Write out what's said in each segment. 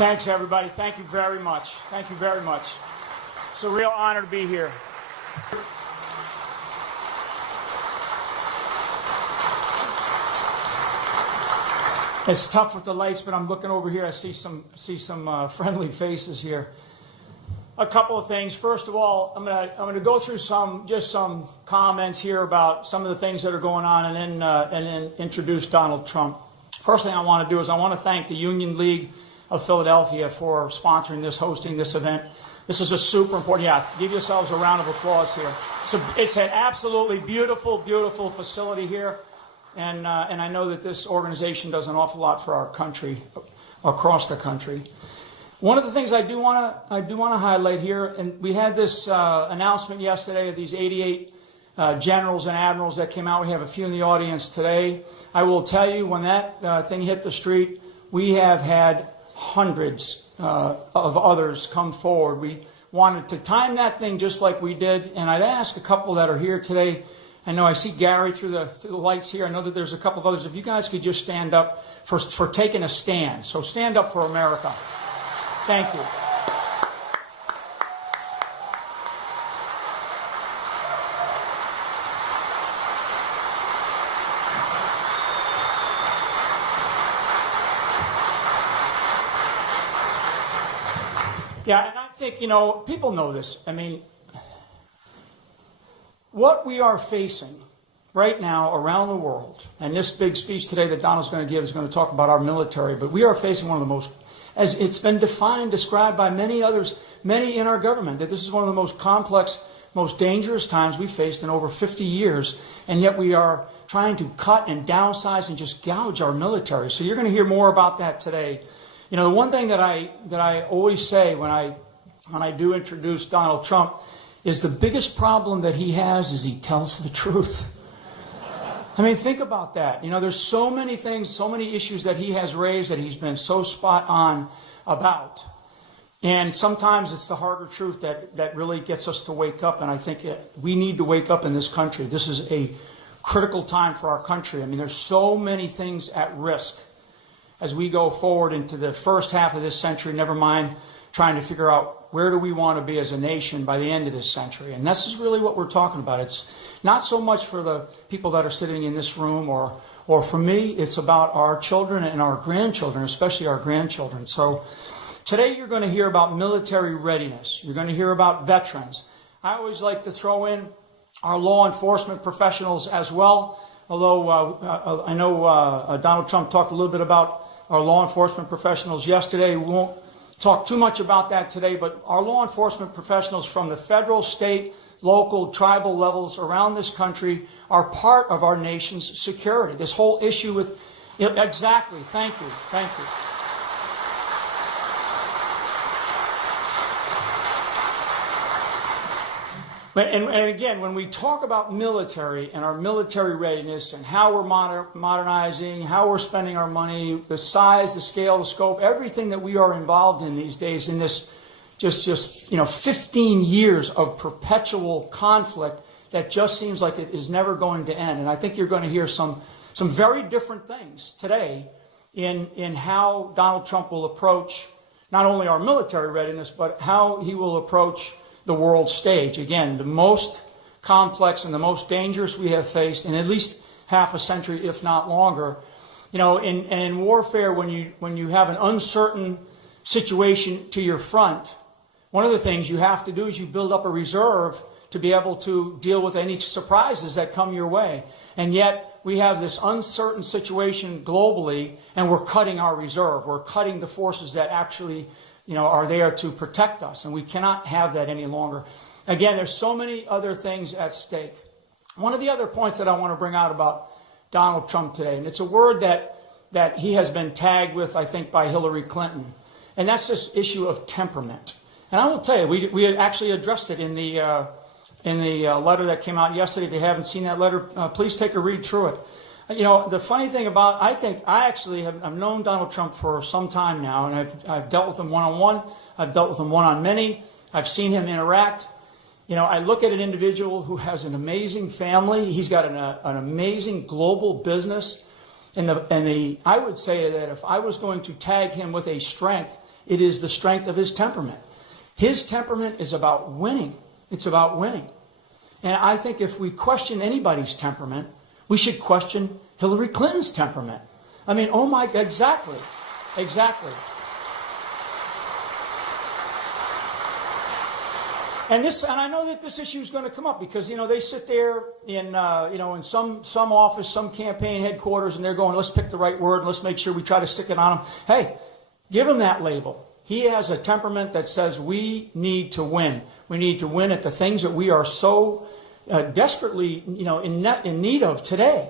Thanks, everybody. Thank you very much. Thank you very much. It's a real honor to be here. It's tough with the lights, but I'm looking over here. I see some friendly faces here. A couple of things. First of all, I'm gonna go through some comments here about some of the things that are going on, and then introduce Donald Trump. First thing I want to do is I want to thank the Union League of Philadelphia for sponsoring this, hosting this event. This is a super important. Yeah, give yourselves a round of applause here. It's an absolutely beautiful, beautiful facility here. And I know that this organization does an awful lot for our country, across the country. One of the things I do want to highlight here, and we had this announcement yesterday of these 88 generals and admirals that came out. We have a few in the audience today. I will tell you, when that thing hit the street, we have had hundreds of others come forward. We wanted to time that thing just like we did, and I'd ask a couple that are here today. I know I see Gary through the lights here. I know that there's a couple of others. If you guys could just stand up for taking a stand. So stand up for America. Thank you. Yeah, and I think, people know this. I mean, what we are facing right now around the world, and this big speech today that Donald's going to give is going to talk about our military, but we are facing one of the most, as it's been described by many others, many in our government, that this is one of the most complex, most dangerous times we've faced in over 50 years, and yet we are trying to cut and downsize and just gouge our military. So you're going to hear more about that today. The one thing that I always say when I do introduce Donald Trump is the biggest problem that he has is he tells the truth. I mean, think about that. There's so many things, so many issues that he has raised that he's been so spot on about. And sometimes it's the harder truth that really gets us to wake up. And I think we need to wake up in this country. This is a critical time for our country. I mean, there's so many things at risk as we go forward into the first half of this century, never mind trying to figure out where do we want to be as a nation by the end of this century. And this is really what we're talking about. It's not so much for the people that are sitting in this room or for me, it's about our children and our grandchildren, especially our grandchildren. So today you're going to hear about military readiness. You're going to hear about veterans. I always like to throw in our law enforcement professionals as well, although I know Donald Trump talked a little bit about our law enforcement professionals yesterday. We won't talk too much about that today, but our law enforcement professionals from the federal, state, local, tribal levels around this country are part of our nation's security. This whole issue with... Exactly. Thank you. Thank you. And again, when we talk about military and our military readiness and how we're modernizing, how we're spending our money, the size, the scale, the scope, everything that we are involved in these days in this just 15 years of perpetual conflict that just seems like it is never going to end. And I think you're going to hear some very different things today in how Donald Trump will approach not only our military readiness, but how he will approach the world stage. Again, the most complex and the most dangerous we have faced in at least half a century, if not longer. In warfare, when you have an uncertain situation to your front, one of the things you have to do is you build up a reserve to be able to deal with any surprises that come your way. And yet we have this uncertain situation globally, and we're cutting our reserve. We're cutting the forces that actually are there to protect us, and we cannot have that any longer. Again, there's so many other things at stake. One of the other points that I want to bring out about Donald Trump today, and it's a word that he has been tagged with, I think, by Hillary Clinton, and that's this issue of temperament. And I will tell you, we had actually addressed it in the letter that came out yesterday. If you haven't seen that letter, please take a read through it. The funny thing about, I actually have known Donald Trump for some time now, and I've dealt with him one-on-one. I've dealt with him one-on-many. I've seen him interact. I look at an individual who has an amazing family. He's got an amazing global business. I would say that if I was going to tag him with a strength, it is the strength of his temperament. His temperament is about winning. It's about winning. And I think if we question anybody's temperament, we should question Hillary Clinton's temperament. I mean, oh my God, exactly. Exactly. And I know that this issue is going to come up because, they sit there in some office, some campaign headquarters, and they're going, let's pick the right word, and let's make sure we try to stick it on him. Hey, give him that label. He has a temperament that says we need to win. We need to win at the things that we are so desperately, in need of today.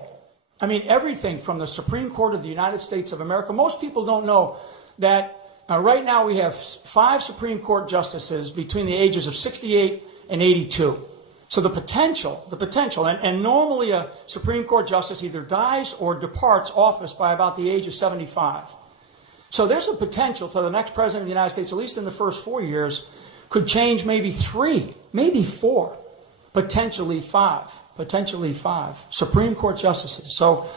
I mean, everything from the Supreme Court of the United States of America. Most people don't know that right now we have 5 Supreme Court justices between the ages of 68 and 82. So the potential, and normally a Supreme Court justice either dies or departs office by about the age of 75. So there's a potential for the next president of the United States, at least in the first 4 years, could change maybe 3, maybe 4, potentially 5 Supreme Court justices. So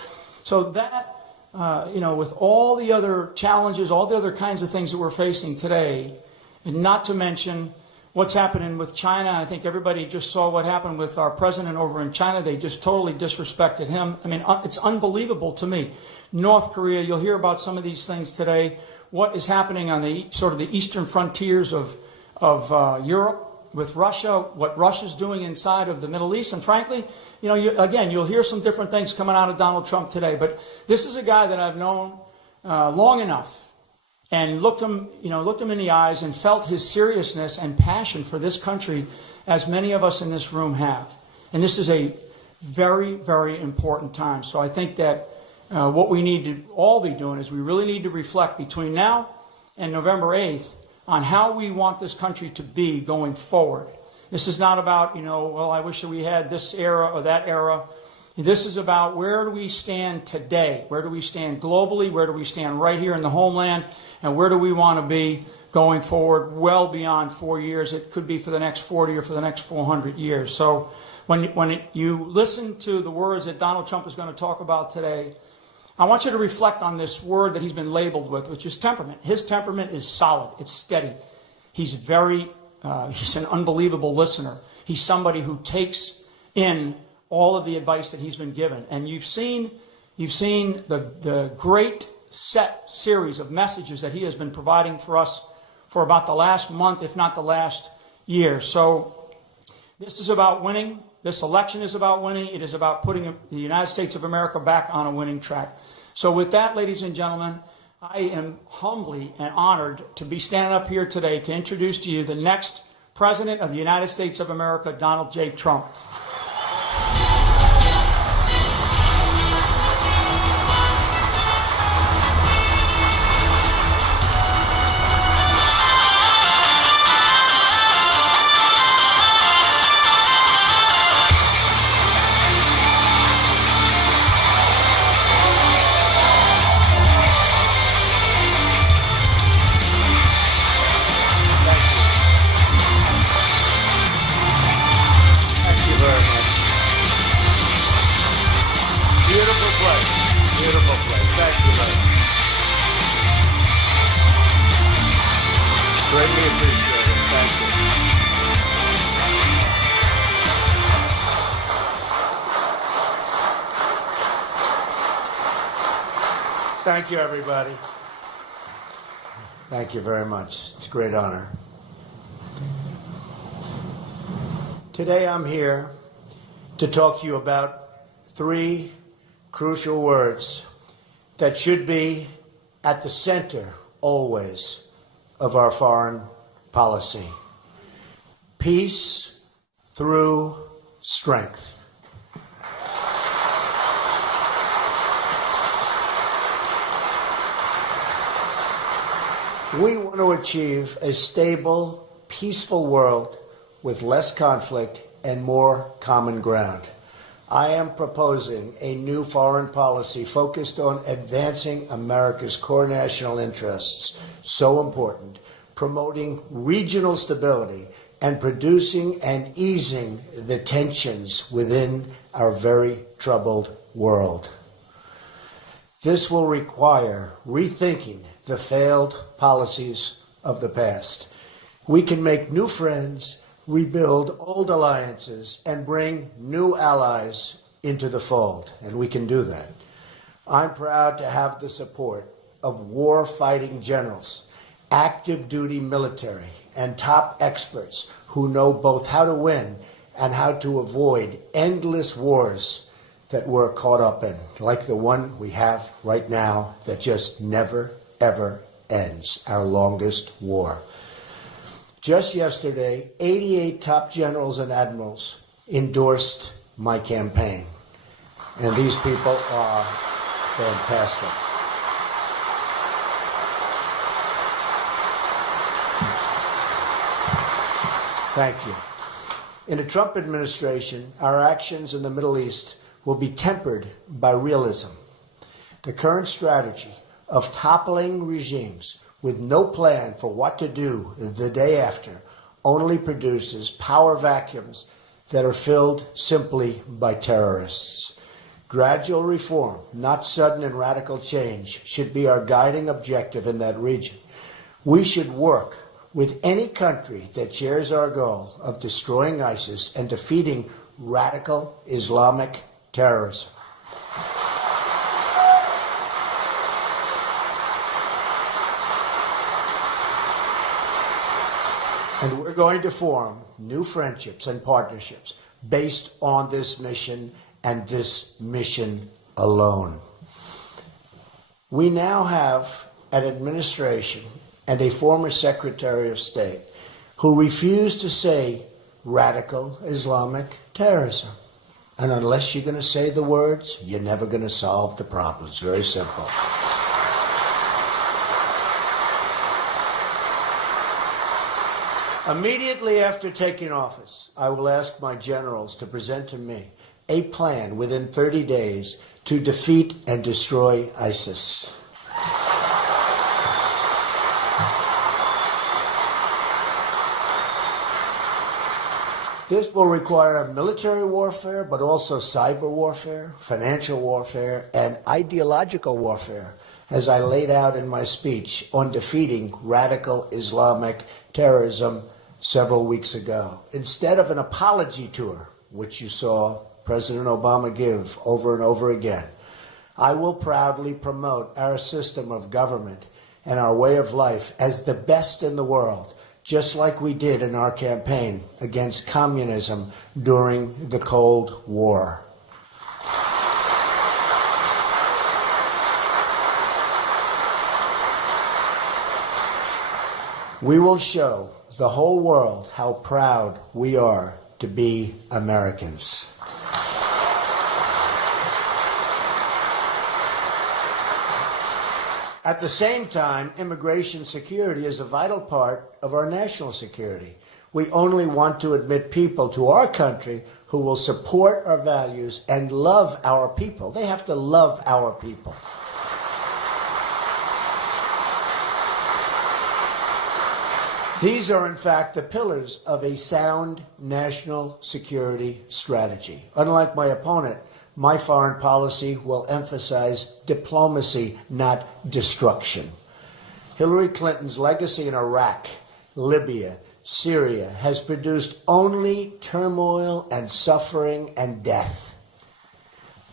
that, with all the other challenges, all the other kinds of things that we're facing today, and not to mention what's happening with China. I think everybody just saw what happened with our president over in China. They just totally disrespected him. I mean, it's unbelievable to me. North Korea, you'll hear about some of these things today. What is happening on the sort of the eastern frontiers of Europe with Russia, what Russia's doing inside of the Middle East. And frankly, you'll hear some different things coming out of Donald Trump today. But this is a guy that I've known long enough and looked him in the eyes and felt his seriousness and passion for this country as many of us in this room have. And this is a very, very important time. So I think that what we need to all be doing is we really need to reflect between now and November 8th on how we want this country to be going forward. This is not about, I wish that we had this era or that era. This is about where do we stand today? Where do we stand globally? Where do we stand right here in the homeland? And where do we want to be going forward well beyond 4 years? It could be for the next 40 or for the next 400 years. So when you listen to the words that Donald Trump is going to talk about today, I want you to reflect on this word that he's been labeled with, which is temperament. His temperament is solid. It's steady. He's he's an unbelievable listener. He's somebody who takes in all of the advice that he's been given. And you've seen the great set series of messages that he has been providing for us for about the last month, if not the last year. So this is about winning. This election is about winning. It is about putting the United States of America back on a winning track. So with that, ladies and gentlemen, I am humbly and honored to be standing up here today to introduce to you the next President of the United States of America, Donald J. Trump. Beautiful place. Thank you very much. Greatly appreciate it. Thank you. Thank you, everybody. Thank you very much. It's a great honor. Today I'm here to talk to you about 3 crucial words that should be at the center always of our foreign policy. Peace through strength. We want to achieve a stable, peaceful world with less conflict and more common ground. I am proposing a new foreign policy focused on advancing America's core national interests, so important, promoting regional stability, and producing and easing the tensions within our very troubled world. This will require rethinking the failed policies of the past. We can make new friends, rebuild old alliances, and bring new allies into the fold, and we can do that. I'm proud to have the support of war-fighting generals, active duty military, and top experts who know both how to win and how to avoid endless wars that we're caught up in, like the one we have right now that just never, ever ends, our longest war. Just yesterday, 88 top generals and admirals endorsed my campaign, and these people are fantastic. Thank you. In the Trump administration, our actions in the Middle East will be tempered by realism. The current strategy of toppling regimes with no plan for what to do the day after only produces power vacuums that are filled simply by terrorists. Gradual reform, not sudden and radical change, should be our guiding objective in that region. We should work with any country that shares our goal of destroying ISIS and defeating radical Islamic terrorism. And we're going to form new friendships and partnerships based on this mission and this mission alone. We now have an administration and a former Secretary of State who refused to say radical Islamic terrorism. And unless you're going to say the words, you're never going to solve the problem. It's very simple. Immediately after taking office, I will ask my generals to present to me a plan within 30 days to defeat and destroy ISIS. This will require military warfare, but also cyber warfare, financial warfare, and ideological warfare, as I laid out in my speech on defeating radical Islamic terrorism several weeks ago. Instead of an apology tour, which you saw President Obama give over and over again, I will proudly promote our system of government and our way of life as the best in the world, just like we did in our campaign against communism during the Cold War. We will show the whole world how proud we are to be Americans. At the same time, immigration security is a vital part of our national security. We only want to admit people to our country who will support our values and love our people. They have to love our people. These are, in fact, the pillars of a sound national security strategy. Unlike my opponent, my foreign policy will emphasize diplomacy, not destruction. Hillary Clinton's legacy in Iraq, Libya, Syria has produced only turmoil and suffering and death.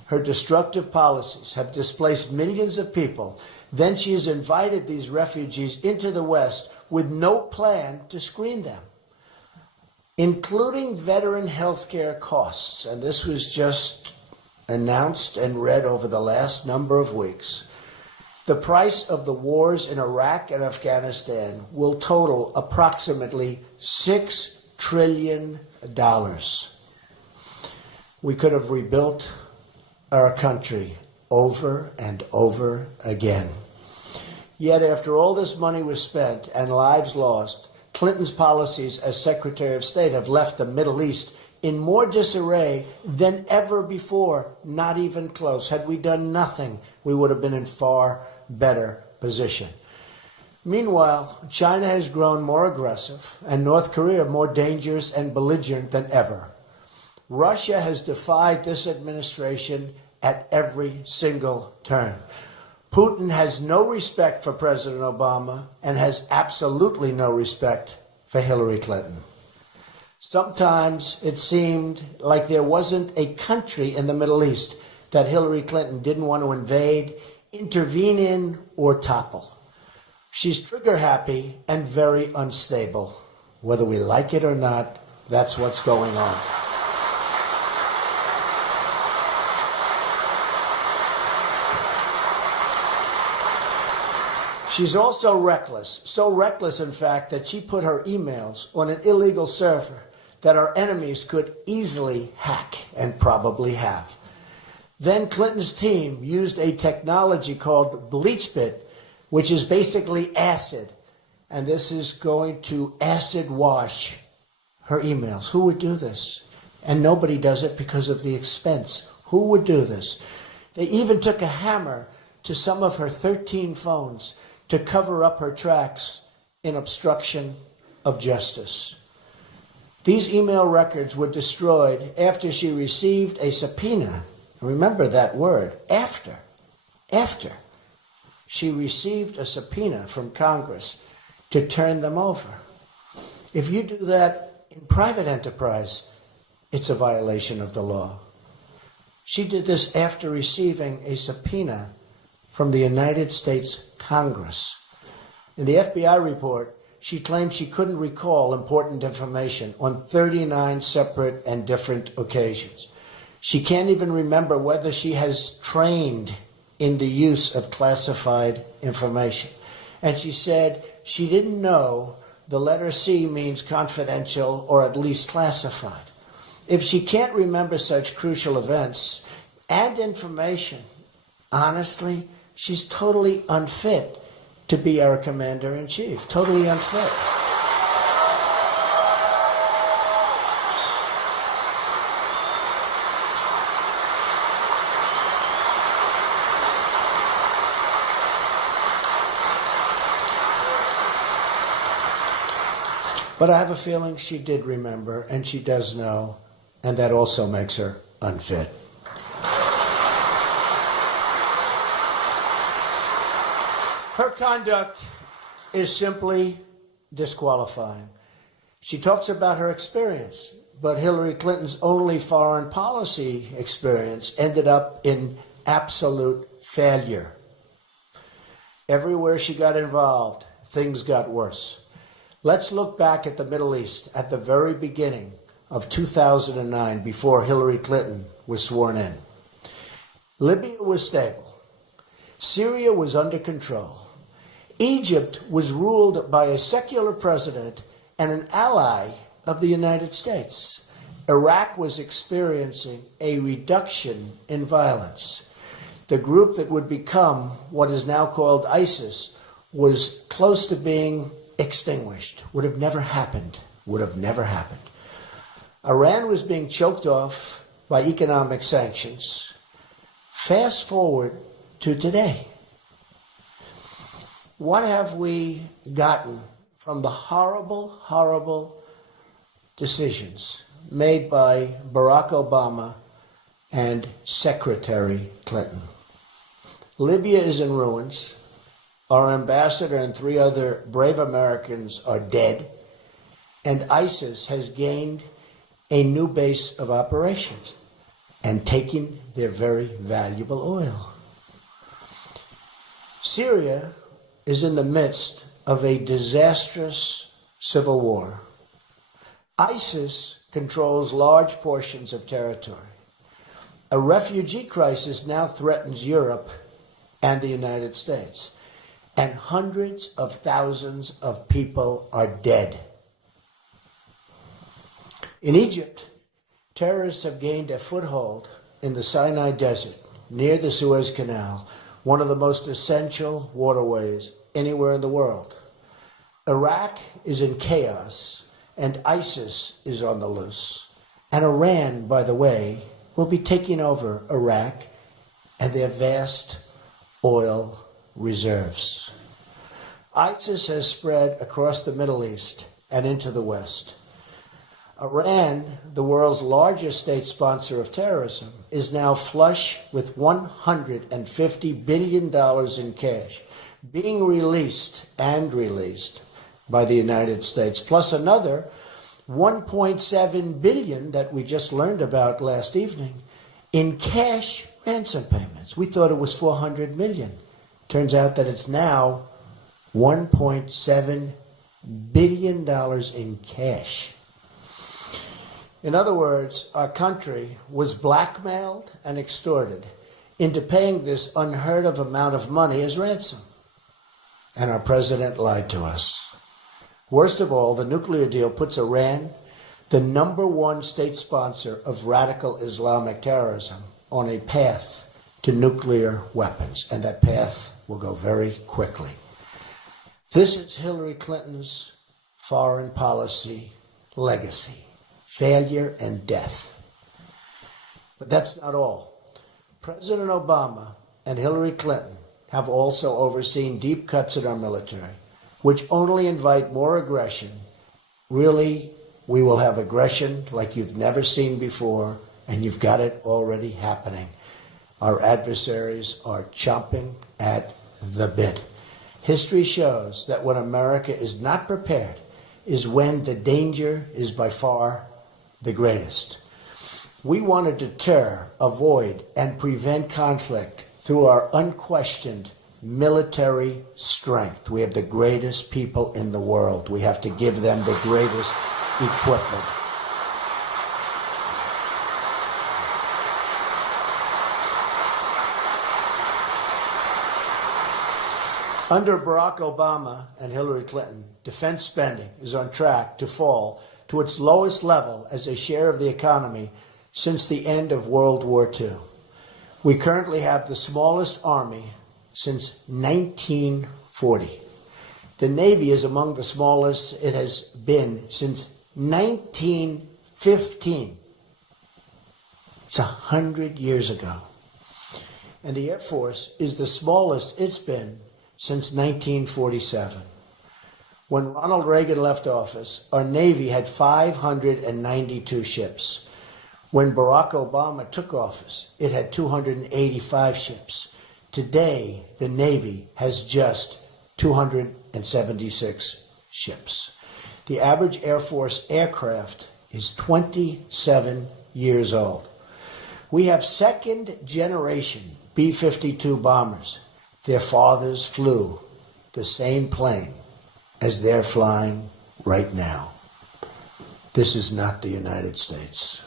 Her destructive policies have displaced millions of people. Then she has invited these refugees into the West with no plan to screen them, including veteran health care costs. And this was just announced and read over the last number of weeks. The price of the wars in Iraq and Afghanistan will total approximately $6 trillion. We could have rebuilt our country over and over again. Yet after all this money was spent and lives lost, Clinton's policies as Secretary of State have left the Middle East in more disarray than ever before, not even close. Had we done nothing, we would have been in far better position. Meanwhile, China has grown more aggressive and North Korea more dangerous and belligerent than ever. Russia has defied this administration at every single turn. Putin has no respect for President Obama and has absolutely no respect for Hillary Clinton. Sometimes it seemed like there wasn't a country in the Middle East that Hillary Clinton didn't want to invade, intervene in, or topple. She's trigger happy and very unstable. Whether we like it or not, that's what's going on. She's also reckless, so reckless, in fact, that she put her emails on an illegal server that our enemies could easily hack, and probably have. Then Clinton's team used a technology called BleachBit, which is basically acid, and this is going to acid wash her emails. Who would do this? And nobody does it because of the expense. Who would do this? They even took a hammer to some of her 13 phones to cover up her tracks in obstruction of justice. These email records were destroyed after she received a subpoena. Remember that word, after. She received a subpoena from Congress to turn them over. If you do that in private enterprise, it's a violation of the law. She did this after receiving a subpoena from the United States Congress. In the FBI report, she claimed she couldn't recall important information on 39 separate and different occasions. She can't even remember whether she has trained in the use of classified information. And she said she didn't know the letter C means confidential or at least classified. If she can't remember such crucial events and information, honestly, she's totally unfit to be our commander-in-chief. Totally unfit. But I have a feeling she did remember, and she does know, and that also makes her unfit. Her conduct is simply disqualifying. She talks about her experience, but Hillary Clinton's only foreign policy experience ended up in absolute failure. Everywhere she got involved, things got worse. Let's look back at the Middle East at the very beginning of 2009, before Hillary Clinton was sworn in. Libya was stable. Syria was under control. Egypt was ruled by a secular president and an ally of the United States. Iraq was experiencing a reduction in violence. The group that would become what is now called ISIS was close to being extinguished. Would have never happened. Iran was being choked off by economic sanctions. Fast forward to today. What have we gotten from the horrible, horrible decisions made by Barack Obama and Secretary Clinton? Libya is in ruins. Our ambassador and 3 other brave Americans are dead. And ISIS has gained a new base of operations and taken their very valuable oil. Syria is in the midst of a disastrous civil war. ISIS controls large portions of territory. A refugee crisis now threatens Europe and the United States. And hundreds of thousands of people are dead. In Egypt, terrorists have gained a foothold in the Sinai Desert, near the Suez Canal, one of the most essential waterways anywhere in the world. Iraq is in chaos, and ISIS is on the loose. And Iran, by the way, will be taking over Iraq and their vast oil reserves. ISIS has spread across the Middle East and into the West. Iran, the world's largest state sponsor of terrorism, is now flush with $150 billion in cash being released by the United States, plus another $1.7 billion that we just learned about last evening in cash ransom payments. We thought it was $400 million. Turns out that it's now $1.7 billion in cash. In other words, our country was blackmailed and extorted into paying this unheard of amount of money as ransom. And our president lied to us. Worst of all, the nuclear deal puts Iran, the #1 state sponsor of radical Islamic terrorism, on a path to nuclear weapons. And that path will go very quickly. This is Hillary Clinton's foreign policy legacy. Failure and death. But that's not all. President Obama and Hillary Clinton have also overseen deep cuts in our military, which only invite more aggression. Really, we will have aggression like you've never seen before, and you've got it already happening. Our adversaries are chomping at the bit. History shows that when America is not prepared is when the danger is by far the greatest. We want to deter, avoid, and prevent conflict through our unquestioned military strength. We have the greatest people in the world. We have to give them the greatest equipment. Under Barack Obama and Hillary Clinton, defense spending is on track to fall to its lowest level as a share of the economy since the end of World War II. We currently have the smallest army since 1940. The Navy is among the smallest it has been since 1915. It's 100 years ago. And the Air Force is the smallest it's been since 1947. When Ronald Reagan left office, our Navy had 592 ships. When Barack Obama took office, it had 285 ships. Today, the Navy has just 276 ships. The average Air Force aircraft is 27 years old. We have second-generation B-52 bombers. Their fathers flew the same plane as they're flying right now. This is not the United States.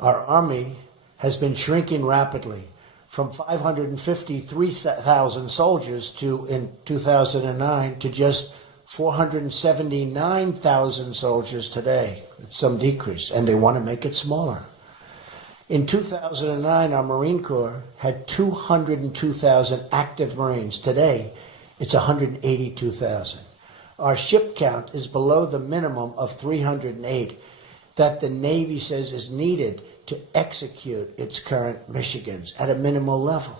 Our Army has been shrinking rapidly from 553,000 soldiers in 2009 to just 479,000 soldiers today. It's some decrease, and they want to make it smaller. In 2009, our Marine Corps had 202,000 active Marines. Today, it's 182,000. Our ship count is below the minimum of 308 that the Navy says is needed to execute its current missions at a minimal level.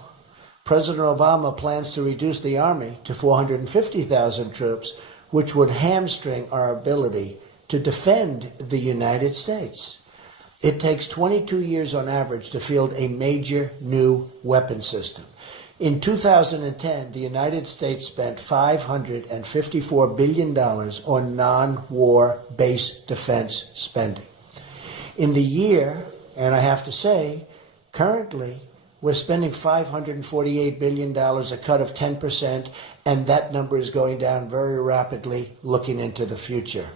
President Obama plans to reduce the Army to 450,000 troops, which would hamstring our ability to defend the United States. It takes 22 years on average to field a major new weapon system. In 2010, the United States spent $554 billion on non-war base defense spending. In the year, and I have to say, currently, we're spending $548 billion, a cut of 10%, and that number is going down very rapidly looking into the future,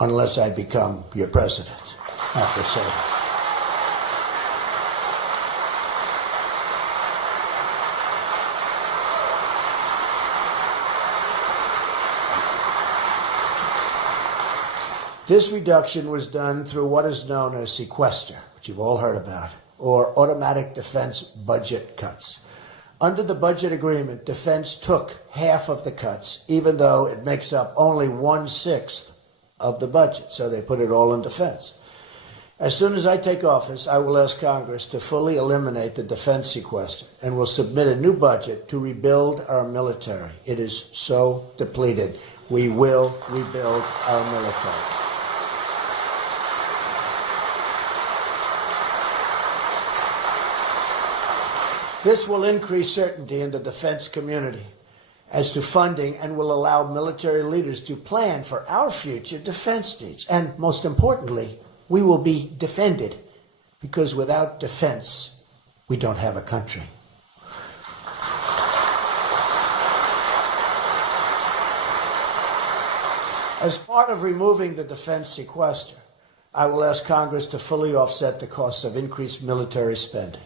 unless I become your president, I have to say. This reduction was done through what is known as sequester, which you've all heard about, or automatic defense budget cuts. Under the budget agreement, defense took half of the cuts, even though it makes up only 1/6 of the budget, so they put it all in defense. As soon as I take office, I will ask Congress to fully eliminate the defense sequester and will submit a new budget to rebuild our military. It is so depleted. We will rebuild our military. This will increase certainty in the defense community as to funding and will allow military leaders to plan for our future defense needs. And most importantly, we will be defended, because without defense, we don't have a country. As part of removing the defense sequester, I will ask Congress to fully offset the costs of increased military spending.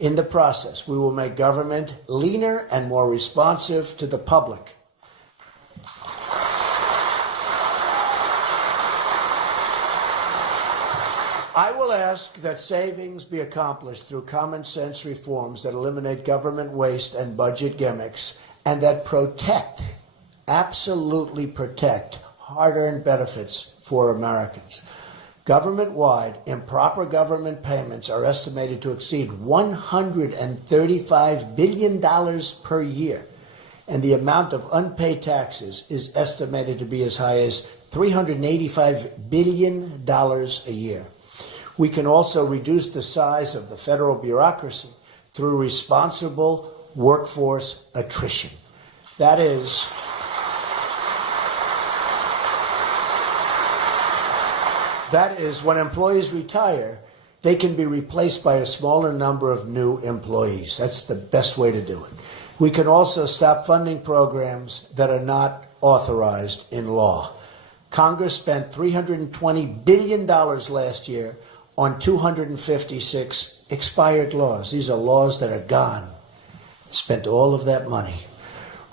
In the process, we will make government leaner and more responsive to the public. I will ask that savings be accomplished through common sense reforms that eliminate government waste and budget gimmicks, and that protect, absolutely protect, hard-earned benefits for Americans. Government-wide, improper government payments are estimated to exceed $135 billion per year, and the amount of unpaid taxes is estimated to be as high as $385 billion a year. We can also reduce the size of the federal bureaucracy through responsible workforce attrition. That is, when employees retire, they can be replaced by a smaller number of new employees. That's the best way to do it. We can also stop funding programs that are not authorized in law. Congress spent $320 billion last year on 256 expired laws. These are laws that are gone. Spent all of that money.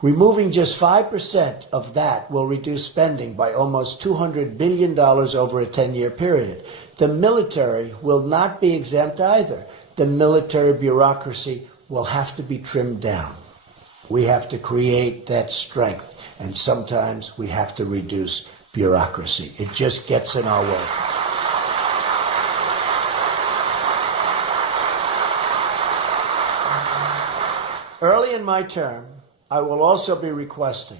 Removing just 5% of that will reduce spending by almost $200 billion over a 10-year period. The military will not be exempt either. The military bureaucracy will have to be trimmed down. We have to create that strength, and sometimes we have to reduce bureaucracy. It just gets in our way. Early in my term, I will also be requesting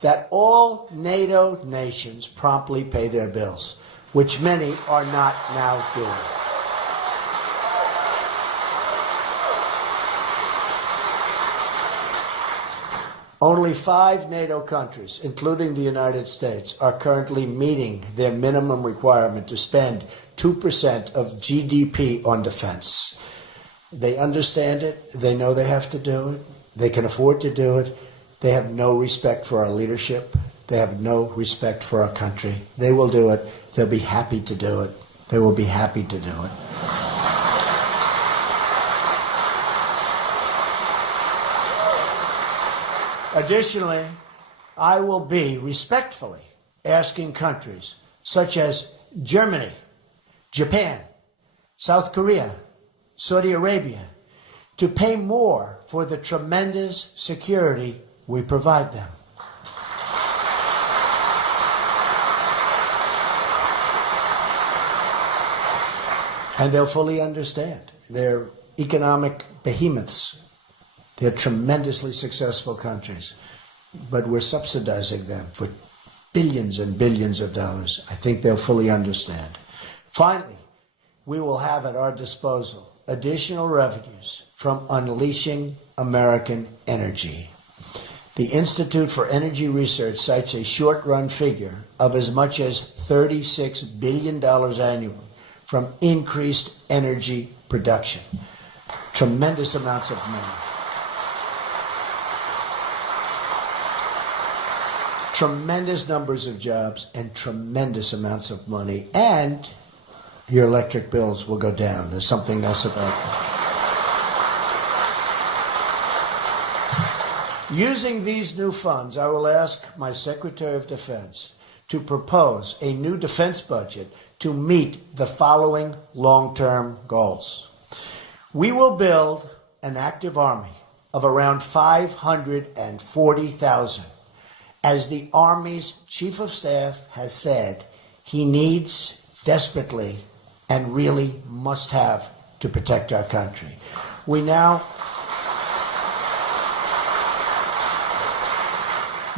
that all NATO nations promptly pay their bills, which many are not now doing. Only 5 NATO countries, including the United States, are currently meeting their minimum requirement to spend 2% of GDP on defense. They understand it. They know they have to do it. They can afford to do it. They have no respect for our leadership. They have no respect for our country. They will do it. They'll be happy to do it. They will be happy to do it. Additionally, I will be respectfully asking countries such as Germany, Japan, South Korea, Saudi Arabia, to pay more for the tremendous security we provide them. And they'll fully understand. They're economic behemoths. They're tremendously successful countries. But we're subsidizing them for billions and billions of dollars. I think they'll fully understand. Finally, we will have at our disposal additional revenues from unleashing American energy. The Institute for Energy Research cites a short-run figure of as much as $36 billion annually from increased energy production. Tremendous amounts of money. Tremendous numbers of jobs and tremendous amounts of money. And your electric bills will go down. There's something else about that. Using these new funds, I will ask my Secretary of Defense to propose a new defense budget to meet the following long-term goals. We will build an active army of around 540,000. As the Army's Chief of Staff has said, he needs desperately and really must have to protect our country. We now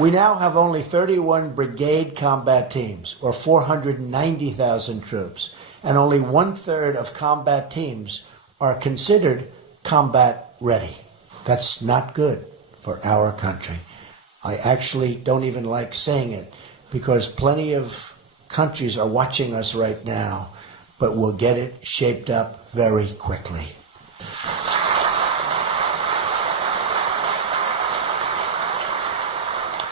We now have only 31 brigade combat teams, or 490,000 troops, and only 1/3 of combat teams are considered combat ready. That's not good for our country. I actually don't even like saying it because plenty of countries are watching us right now, but we'll get it shaped up very quickly.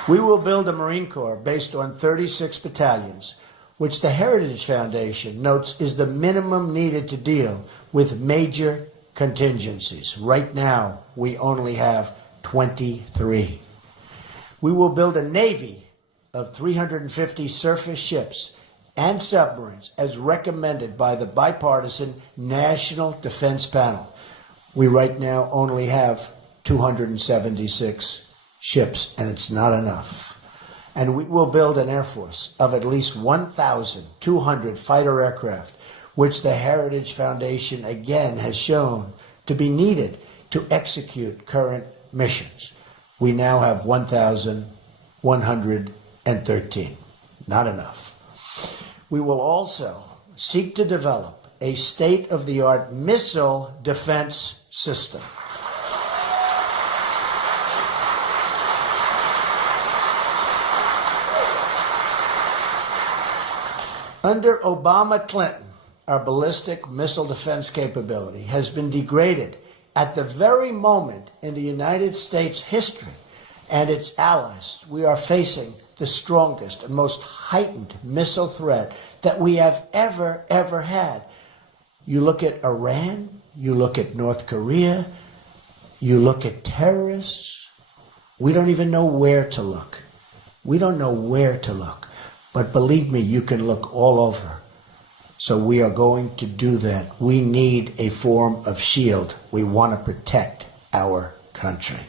We will build a Marine Corps based on 36 battalions, which the Heritage Foundation notes is the minimum needed to deal with major contingencies. Right now, we only have 23. We will build a Navy of 350 surface ships and submarines as recommended by the bipartisan National Defense Panel. We right now only have 276 ships, and it's not enough. And we will build an Air Force of at least 1,200 fighter aircraft, which the Heritage Foundation again has shown to be needed to execute current missions. We now have 1,113. Not enough. We will also seek to develop a state-of-the-art missile defense system. Under Obama-Clinton, our ballistic missile defense capability has been degraded at the very moment in the United States history and its allies we are facing the strongest and most heightened missile threat that we have ever had. You look at Iran, you look at North Korea, you look at terrorists. We don't even know where to look. We don't know where to look. But believe me, you can look all over. So we are going to do that. We need a form of shield. We want to protect our country.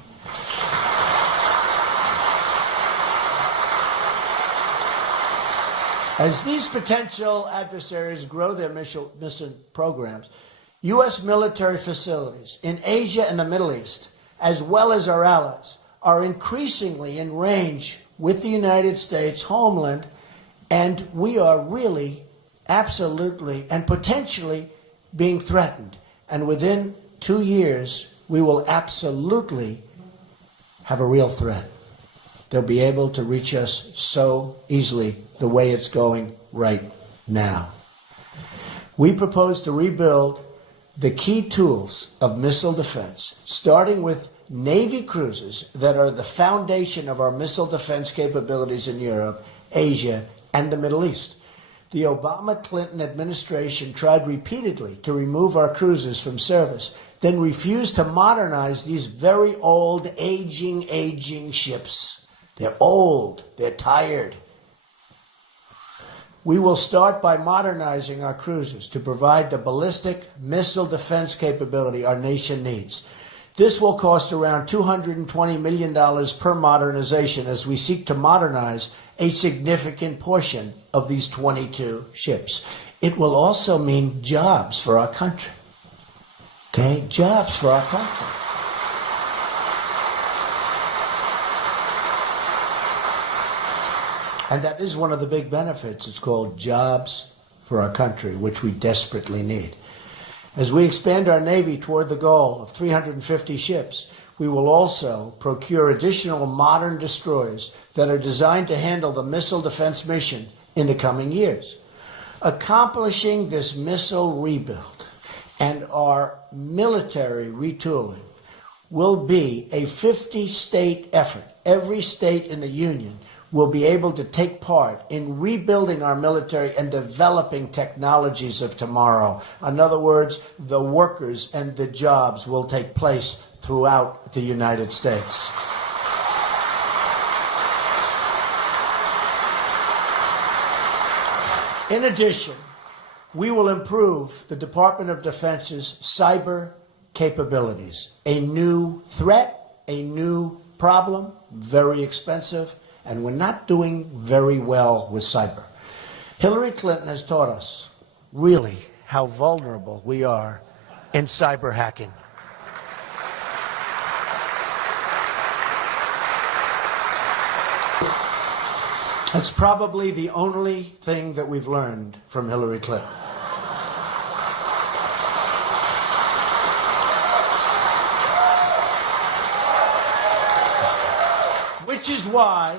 As these potential adversaries grow their missile programs, U.S. military facilities in Asia and the Middle East, as well as our allies, are increasingly in range with the United States homeland, and we are really, absolutely, and potentially being threatened. And within 2 years, we will absolutely have a real threat. They'll be able to reach us so easily the way it's going right now. We propose to rebuild the key tools of missile defense, starting with Navy cruisers that are the foundation of our missile defense capabilities in Europe, Asia, and the Middle East. The Obama-Clinton administration tried repeatedly to remove our cruisers from service, then refused to modernize these very old, aging ships. They're old. They're tired. We will start by modernizing our cruisers to provide the ballistic missile defense capability our nation needs. This will cost around $220 million per modernization as we seek to modernize a significant portion of these 22 ships. It will also mean jobs for our country. Okay? Jobs for our country. And that is one of the big benefits. It's called jobs for our country, which we desperately need. As we expand our Navy toward the goal of 350 ships, we will also procure additional modern destroyers that are designed to handle the missile defense mission in the coming years. Accomplishing this missile rebuild and our military retooling will be a 50-state effort. Every state in the Union will be able to take part in rebuilding our military and developing technologies of tomorrow. In other words, the workers and the jobs will take place throughout the United States. In addition, we will improve the Department of Defense's cyber capabilities. A new threat, a new problem, very expensive, and we're not doing very well with cyber. Hillary Clinton has taught us really how vulnerable we are in cyber hacking. That's probably the only thing that we've learned from Hillary Clinton. Which is why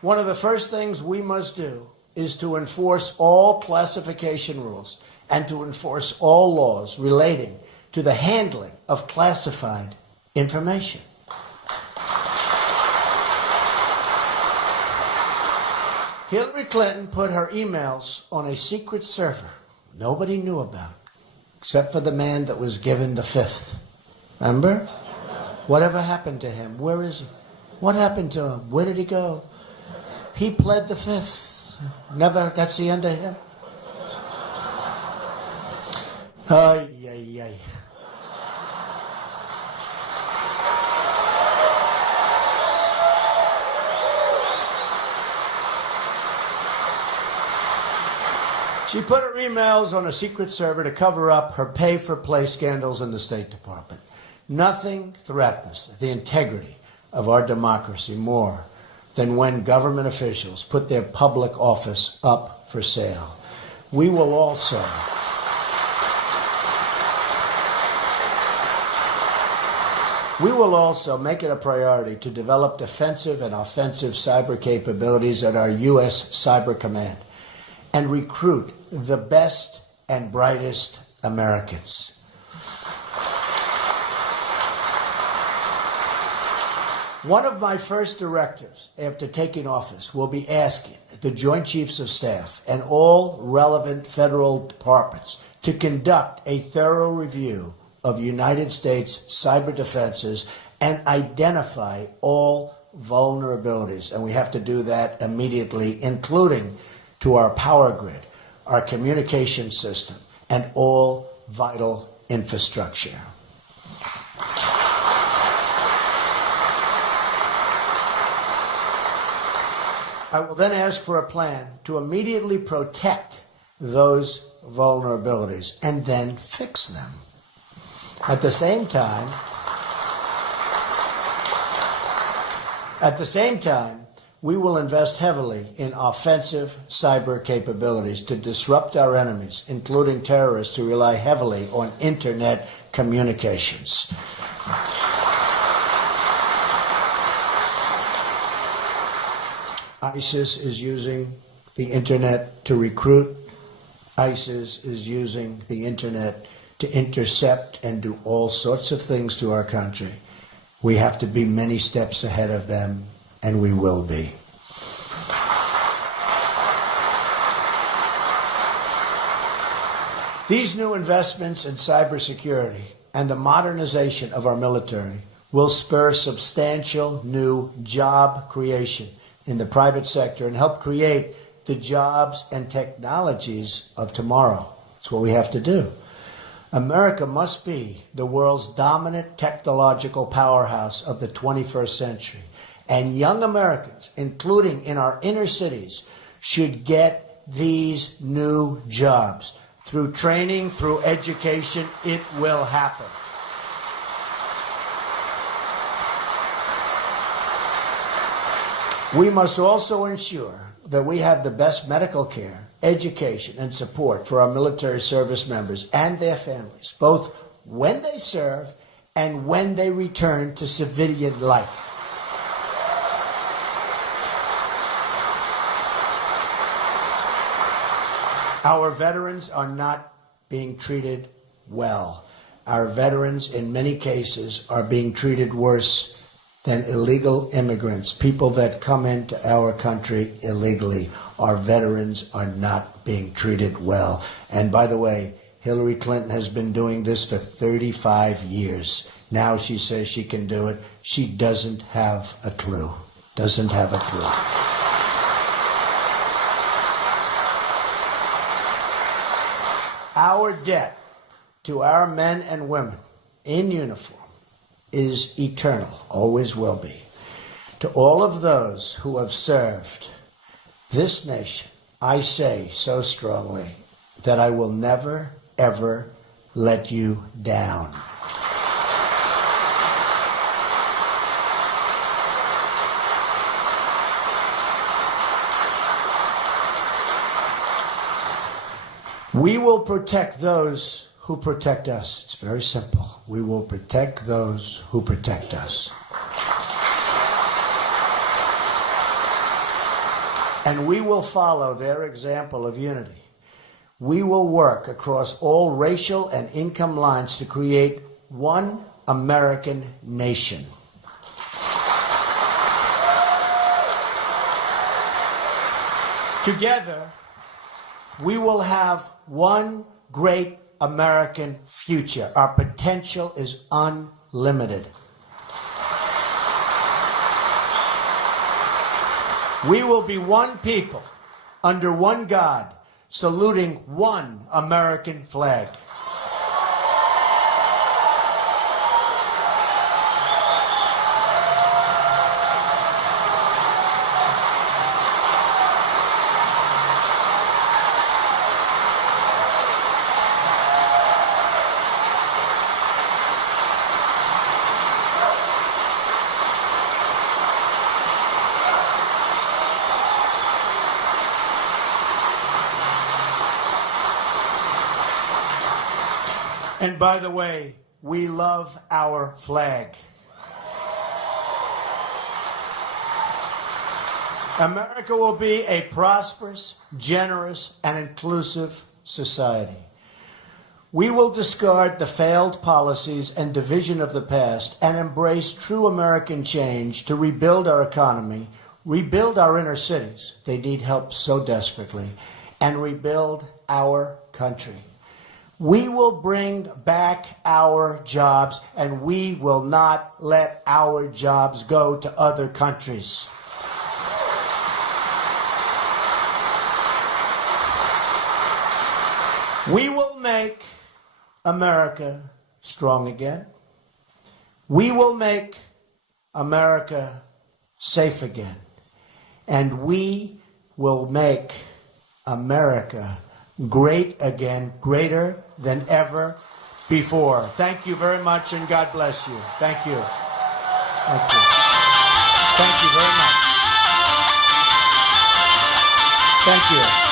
one of the first things we must do is to enforce all classification rules and to enforce all laws relating to the handling of classified information. Hillary Clinton put her emails on a secret server nobody knew about, except for the man that was given the fifth. Remember? Whatever happened to him? Where is he? What happened to him? Where did he go? He pled the fifth. Never, that's the end of him. Ay, ay, ay. She put her emails on a secret server to cover up her pay-for-play scandals in the State Department. Nothing threatens the integrity of our democracy more than when government officials put their public office up for sale. We will also make it a priority to develop defensive and offensive cyber capabilities at our U.S. Cyber Command and recruit the best and brightest Americans. One of my first directives after taking office will be asking the Joint Chiefs of Staff and all relevant federal departments to conduct a thorough review of United States cyber defenses and identify all vulnerabilities. And we have to do that immediately, including to our power grid, our communication system, and all vital infrastructure. I will then ask for a plan to immediately protect those vulnerabilities and then fix them. At the same time, we will invest heavily in offensive cyber capabilities to disrupt our enemies, including terrorists who rely heavily on internet communications. ISIS is using the internet to recruit. ISIS is using the internet to intercept and do all sorts of things to our country. We have to be many steps ahead of them, and we will be. These new investments in cybersecurity and the modernization of our military will spur substantial new job creation in the private sector and help create the jobs and technologies of tomorrow. That's what we have to do. America must be the world's dominant technological powerhouse of the 21st century. And young Americans, including in our inner cities, should get these new jobs. Through training, through education, it will happen. We must also ensure that we have the best medical care, education, and support for our military service members and their families, both when they serve and when they return to civilian life. Our veterans are not being treated well. Our veterans, in many cases, are being treated worse than illegal immigrants, people that come into our country illegally. Our veterans are not being treated well. And by the way, Hillary Clinton has been doing this for 35 years. Now she says she can do it. She doesn't have a clue. Doesn't have a clue. Our debt to our men and women in uniform is eternal, always will be. To all of those who have served this nation, I say so strongly that I will never, ever let you down. We will protect those who protect us. It's very simple. We will protect those who protect us. And we will follow their example of unity. We will work across all racial and income lines to create one American nation. Together, we will have one great American future. Our potential is unlimited. We will be one people, under one God, saluting one American flag. And by the way, we love our flag. America will be a prosperous, generous, and inclusive society. We will discard the failed policies and division of the past and embrace true American change to rebuild our economy, rebuild our inner cities, they need help so desperately, and rebuild our country. We will bring back our jobs, and we will not let our jobs go to other countries. We will make America strong again. We will make America safe again. And we will make America great again, greater than ever before. Thank you very much, and God bless you. Thank you. Thank you. Thank you very much. Thank you.